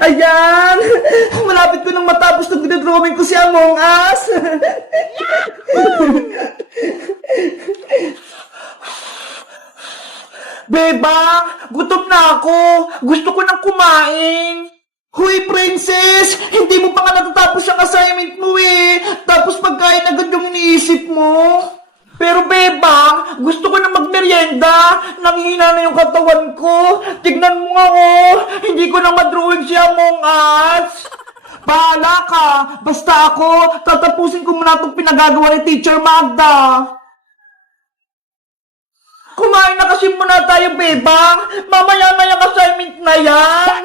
Ayan! Malapit ko nang matapos na pinadrawing ko si Among Us! Bebang! Gutom na ako! Gusto ko nang kumain! Huy, Princess! Hindi mo pa nga natatapos ang assignment mo eh! Tapos pagkain agad yung iniisip mo! Pero Bebang, gusto ko na magmerienda. Nanghina na yung katawan ko. Tignan mo nga oh. Hindi ko na madrawing si Among Us. Bahala ka. Basta ako, tatapusin ko muna itong pinagagawa ni Teacher Magda. Kumain na kasi muna tayo, Bebang. Mamaya na yung assignment na yan.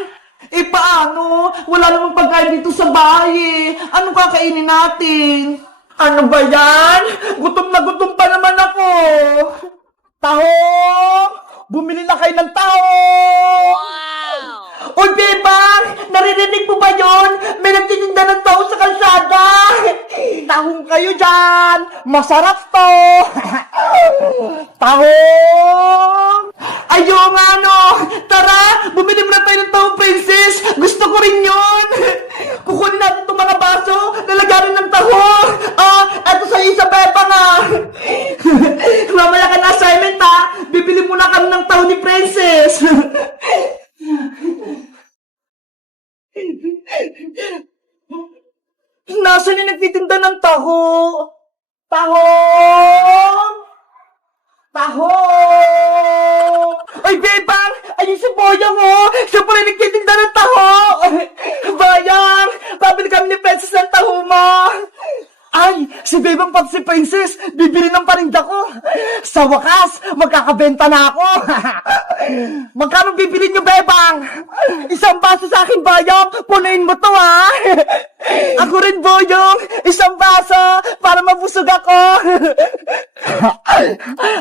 Eh paano? Wala namang pagkain dito sa bahay eh. Anong kakainin natin? Ano ba yan? Gutom na gutom pa naman ako. Tahong! Bumili na kayo ng tahong! Wow! Oy, Bebang! Naririnig mo ba yun? May nagtitinda ng tahong sa kalsada! Tahong kayo dyan! Masarap to! Tahong! Ayaw nga no! Tara! Bumili mo na tayo ng tahong, Princess! Gusto ko rin yun! Kukunin natin itong mga baso, lalagarin ng tahong! Eto sa isa, Bebang ah! Mamaya ka na assignment ha! Bibili muna kami ng tahong ni Princess! Nasaan yung nagtitinda ng taho? Tahong! Tahong! Ay, Bebang! Ayun si Boyong, oh! Siya pala nagtitinda ng taho! Bayang! Pabili kami ni Princess ng taho mo! Ay! Si Bebang pati si Princess! Bibili ng parinda ko! Sa wakas! Magkakabenta na ako! Magkano bibili niyo, Bebang? Isang baso sa akin, Bayang! Punuin mo to, ha! Ako rin, Boyong! Isang baso! Para mabusog ako!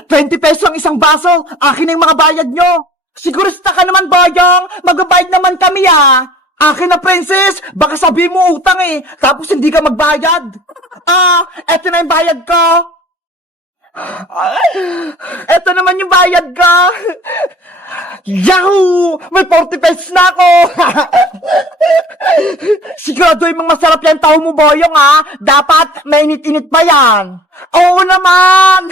20 pesos ang isang baso! Akin ang mga bayad nyo! Sigurista ka naman, Boyong! Magbabayad naman kami, ha! Akin na, Princess! Baka sabihin mo utang eh! Tapos hindi ka magbayad! Eto na yung bayad ko! Eto naman yung bayad ko! Yahoo! May 40 pesos na ako! Siguraduhin mong masarap yan tao mo, Boyong, ha? Dapat mainit-init pa yan! Oo naman!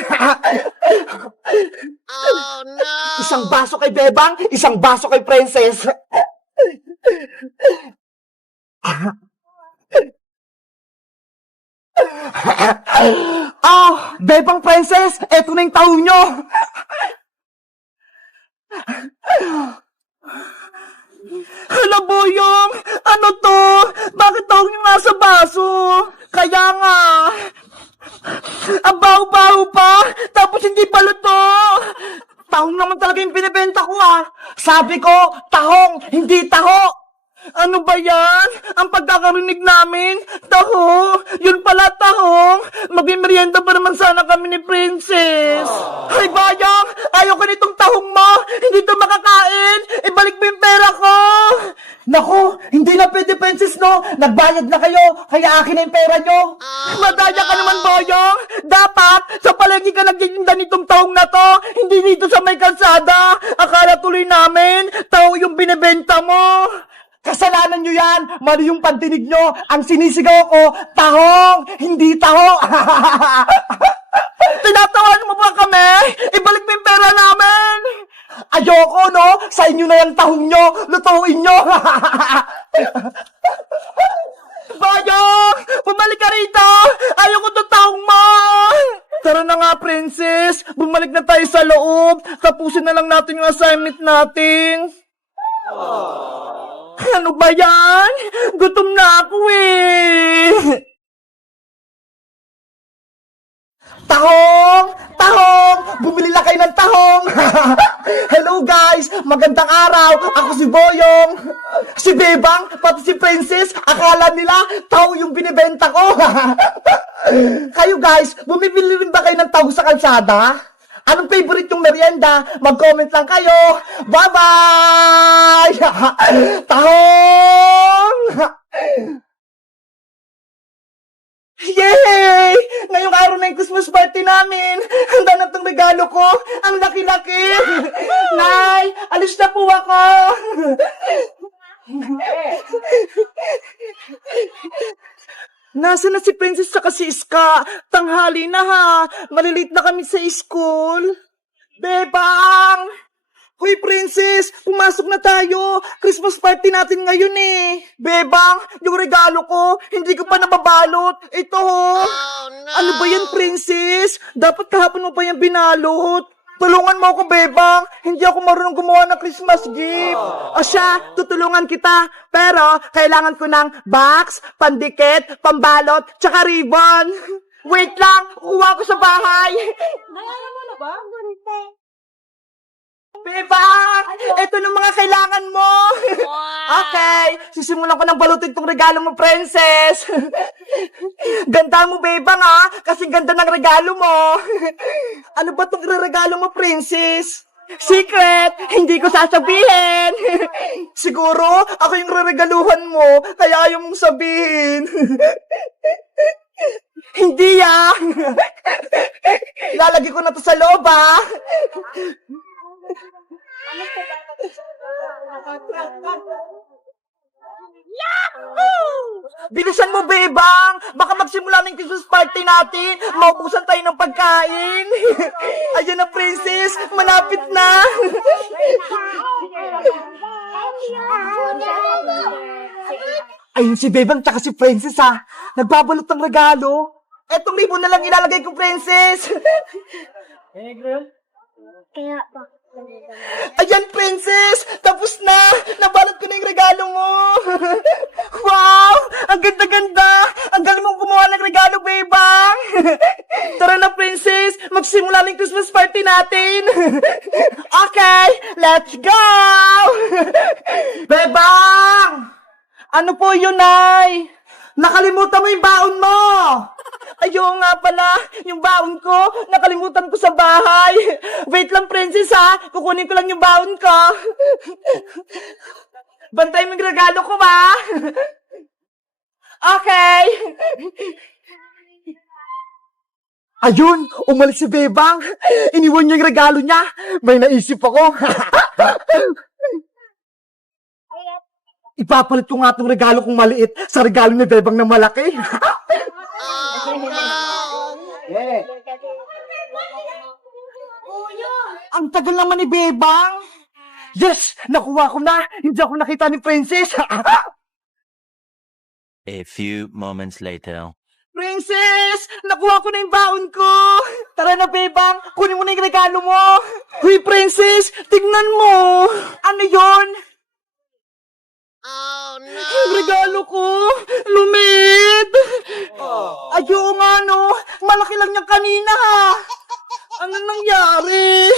Oh no! Isang baso kay Bebang, isang baso kay Princess! Bebang, Princess, eto na yung taho nyo. Hala, Boyong, ano to? Bakit taho nyo nasa baso? Kaya nga, ang baho-baho pa, tapos hindi pa luto. Tahong naman talaga yung binibenta ko ah. Sabi ko, tahong, hindi taho. Ano ba yan? Ang pagkakarinig namin? Taho? Yun pala tahong? Magmimerienda pa naman sana kami ni Princess. Ay, Bayang! Ayaw ko nitong tahong mo! Hindi to makakain! Ibalik mo yung pera ko! Naku! Hindi na pwede, Princess, no? Nagbayad na kayo, kaya akin na yung pera nyo. Madaya ka naman, Bayang! Dapat, sa palengke ka nagtitinda nitong tahong na to, hindi dito sa may kalsada. Akala tuloy namin, taho yung binibenta mo. Kasalanan nyo yan! Mali yung pantinig nyo! Ang sinisigaw ko, tahong! Hindi taho! Tinatawan mo ba kami? Ibalik mo yung pera namin! Ayoko, no? Sa inyo na yung tahong nyo! Lutuin nyo! Bayong! Bumalik ka rito! Ayoko itong tahong mo! Tara na nga, Princess! Bumalik na tayo sa loob! Tapusin na lang natin yung assignment natin! Ano ba yan? Gutom na ako eh! Tahong! Tahong! Bumili na kayo ng tahong! Hello guys! Magandang araw! Ako si Boyong! Si Bebang, pati si Princess, akala nila taho yung binibenta ko! Kayo guys, bumibili rin ba kayo ng taho sa kalsada? Anong favorite yung merienda? Mag-comment lang kayo! Bye-bye! Tahong! Yay! Ngayong araw na yung Christmas party namin! Handa na itong regalo ko! Ang laki-laki! Nay! Alis na po ako! Nasaan na si Princess saka si Iska? Tanghali na ha. Malilate na kami sa school. Bebang! Hoy, Princess! Pumasok na tayo! Christmas party natin ngayon eh! Bebang! Yung regalo ko, hindi ko pa nababalot! Ito ho! Oh, no. Ano ba yan, Princess? Dapat kahapon mo pa yan binalot! Tulungan mo ako, Bebang! Hindi ako marunong gumawa ng Christmas gift! O siya, tutulungan kita! Pero, kailangan ko ng box, pandikit, pambalot, tsaka ribbon! Wait lang! Kuha ko sa bahay! Naalala mo na ba? Bebang! Ito na mga kailangan mo! Wow. Okay, sisimulan ko ng balutin tong regalo mo, Princess! Ganda mo, Bebang, ha? Kasi ganda ng regalo mo! Ano ba tong regalo mo, Princess? Secret! Hindi ko sasabihin! Siguro, ako yung reregaluhan mo, kaya ayaw mong sabihin. Hindi, ah! Lalagay ko na to sa loob, ah! Bilisan mo, Bebang! Baka magsimula ng Christmas party natin! Maubusan tayo ng pagkain! Ayan na, Princess! Malapit na! Ayun si Bebang tsaka si Princess, ha! Nagbabalot ng regalo! Etong ribbon na lang ilalagay ko, Princess! Kaya pa. Ayan, Princess! Tapos na! Nabalot ko na yung regalo mo! Wow! Ang ganda-ganda! Ang galing mong gumawa ng regalo, Bebang! Tara na, Princess! Magsimula na yung Christmas party natin! Okay! Let's go! Bebang! Ano po yun, Nay? Nakalimutan mo yung baon mo! Ayaw nga pala, yung baon ko, nakalimutan ko sa bahay. Wait lang, Princess, ha? Kukunin ko lang yung baon ko. Bantay mo yung regalo ko, ba? Okay. Ayun, umalis si Bebang. Iniwan niya yung regalo niya. May naisip ako. Ipapalit ko nga itong regalo kong maliit sa regalo ni Bebang na malaki. Oh, no. Ang tagal naman ni Bebang. Yes! Nakuha ko na! Hindi ako nakita ni Princess! A few moments later. Princess! Nakuha ko na yung baon ko! Tara na, Bebang! Kunin mo na yung regalo mo! Huy, Princess! Tignan mo! Ano yon? Oh, no. Yung regalo ko! Lumit! Ayaw nga, no? Malaki lang niya kanina, ha? Ano nangyari?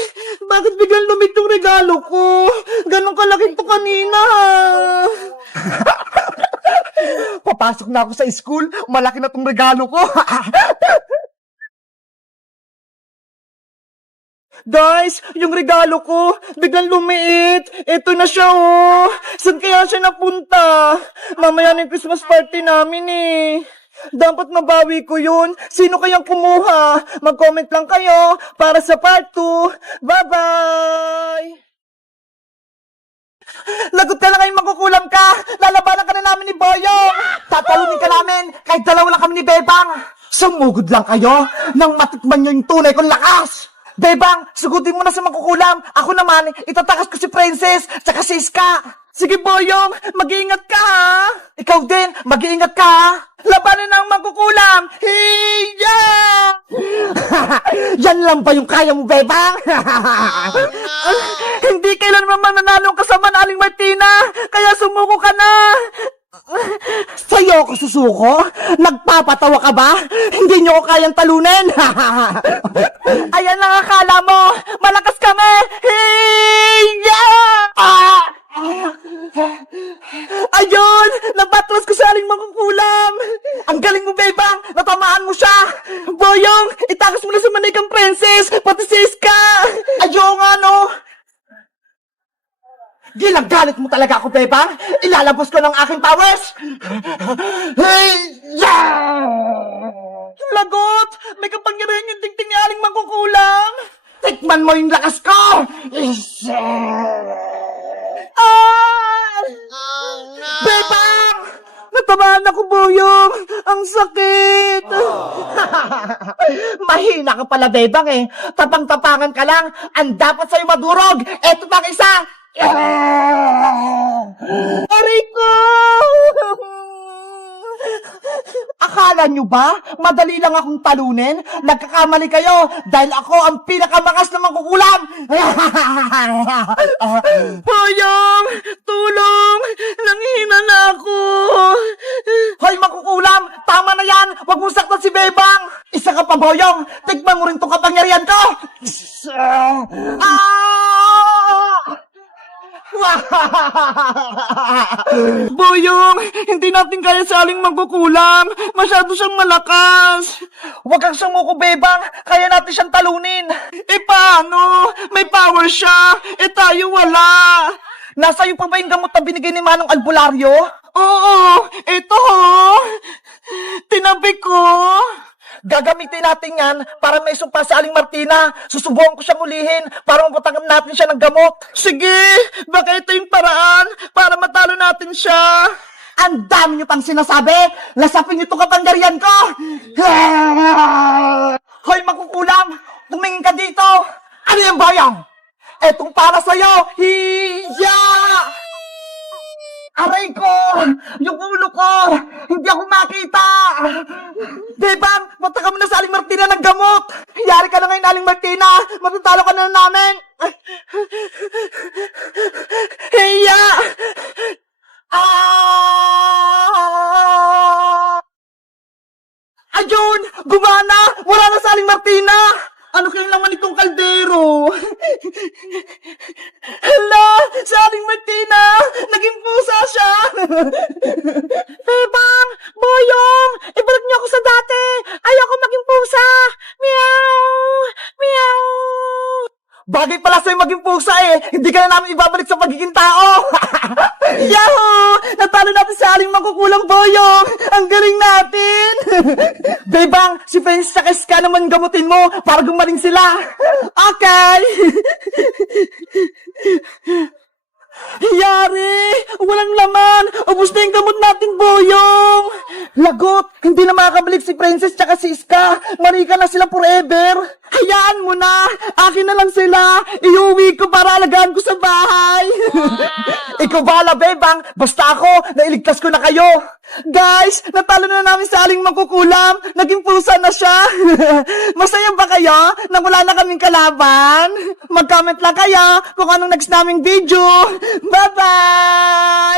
Bakit biglang lumit yung regalo ko? Ganon kalaki to kanina, ha? Papasok na ako sa school, malaki na tong regalo ko. Guys, yung regalo ko, biglang lumiit. Ito na siya, oh. Saan kaya siya napunta? Mamaya na yung Christmas party namin, eh. Dapat mabawi ko yun. Sino kayang kumuha? Mag-comment lang kayo para sa part 2. Bye-bye! Lagot ka lang ngayong magkukulam ka! Lalabanan ka na namin ni Boyong! Tatalunin ka namin kahit dalawa lang kami ni Bebang! Sumugod lang kayo nang matikman nyo yung tunay kong lakas! Bebang, sugutin mo na sa magkukulam! Ako naman, itatakas ko si Princess tsaka si Iska! Sige, Boyong, mag-iingat ka, ha? Ikaw din, mag-iingat ka, ha? Labanan na ang magkukulam! Hiya! Yan lang ba yung kaya mo, Bebang? Hindi kailanman mananalo ang kasama na Aling Martina, kaya sumuko ka na! Sa'yo ako susuko? Nagpapatawa ka ba? Hindi niyo ko kayang talunin! Ayan lang akala mo! Malakas kami! Hiya! Ayun! Napatras ko sa Aling Mangkukulam! Ang galing mo, Bebang! Natamaan mo siya! Boyong! Itakas mo na sa manikang Princess! Pati si Iska! Ayaw nga, no? Ginagalit mo talaga ako, Bebang! Ilalabos ko ng aking powers! Hey! Lagot! May kapangyarihan yung tingting ni Aling Mangkukulam! Tikman mo yung lakas ko! Ah! Oh, no. Bebang! Tamaan ako, Boyong. Ang sakit. Mahina ka pala, Bebang eh. Tapang-tapangan ka lang. Ang dapat sa'yo madurog. Eto pang isa. Aray ko! Akala nyo ba? Madali lang akong talunin? Nagkakamali kayo dahil ako ang pinakamakas na mangkukulam. Boyong! Tulong! Nanghihina na ako! Hoy, mangkukulam! Tama na yan! Huwag mong saktan si Bebang! Isa ka pa, Boyong! Tikman mo rin tong kapangyarihan ko! Boyong! Hindi natin kaya sa aling magkukulam! Masyado siyang malakas! Huwag kang sumuko, Bebang! Kaya natin siyang talunin! Eh paano? May power siya! Eh tayo wala! Nasa iyo pa ba yung gamot na binigay ni Manong Albularyo? Oo! Ito ho! Tinabi ko! Gagamitin natin yan para may sumpa sa Aling Martina. Susubukan ko siyang ulihin para mapatanggap natin siya ng gamot. Sige! Baka ito yung paraan para matalo natin siya! Ang dami niyo pang sinasabi! Lasapin niyo itong kapangyarihan ko! Hoy, makukulam! Tumingin ka dito! Ano yung bayang? Etong para sa'yo! Hiya! Aray ko! Yung ulo ko! Hindi ako makita! Bebang, punta ka muna sa Aling Martina ng gamot! Yari ka na ngayon, Aling Martina! Matatalo ka na namin! Hiya! Ayun! Gumana! Wala na sa Aling Martina! Ano kayong laman itong kaldero? Hala! Sa aling Martina! Naging pusa siya! Bebang! Boyong! Ibalik niyo ako sa dati! Ayoko maging pusa! Meow! Meow! Bagay pala sa'yo maging pusa eh! Hindi ka na namin ibabalik sa pagiging tao! Yahoo! Natalo natin sa aling magkukulang, Boyong! Ang galing natin! Bebang! Si Fence sa Ska naman gamutin mo para gumaling sila! Okay! Yari! Walang laman! Ubus na yung gamot natin, Boyong! Lagot! Hindi na makakabalik si Princess tsaka si Ska! Marika na sila forever! Hayaan mo na! Akin na lang sila! Iuwi ko para alagaan ko sa bahay! Ikaw bahala, Bebang! Basta ako, nailigtas ko na kayo! Guys, natalo na namin sa aling magkukulam! Naging pusa na siya! Masaya ba kayo na wala na kaming kalaban? Mag-comment lang kayo kung anong next naming video! Bye-bye!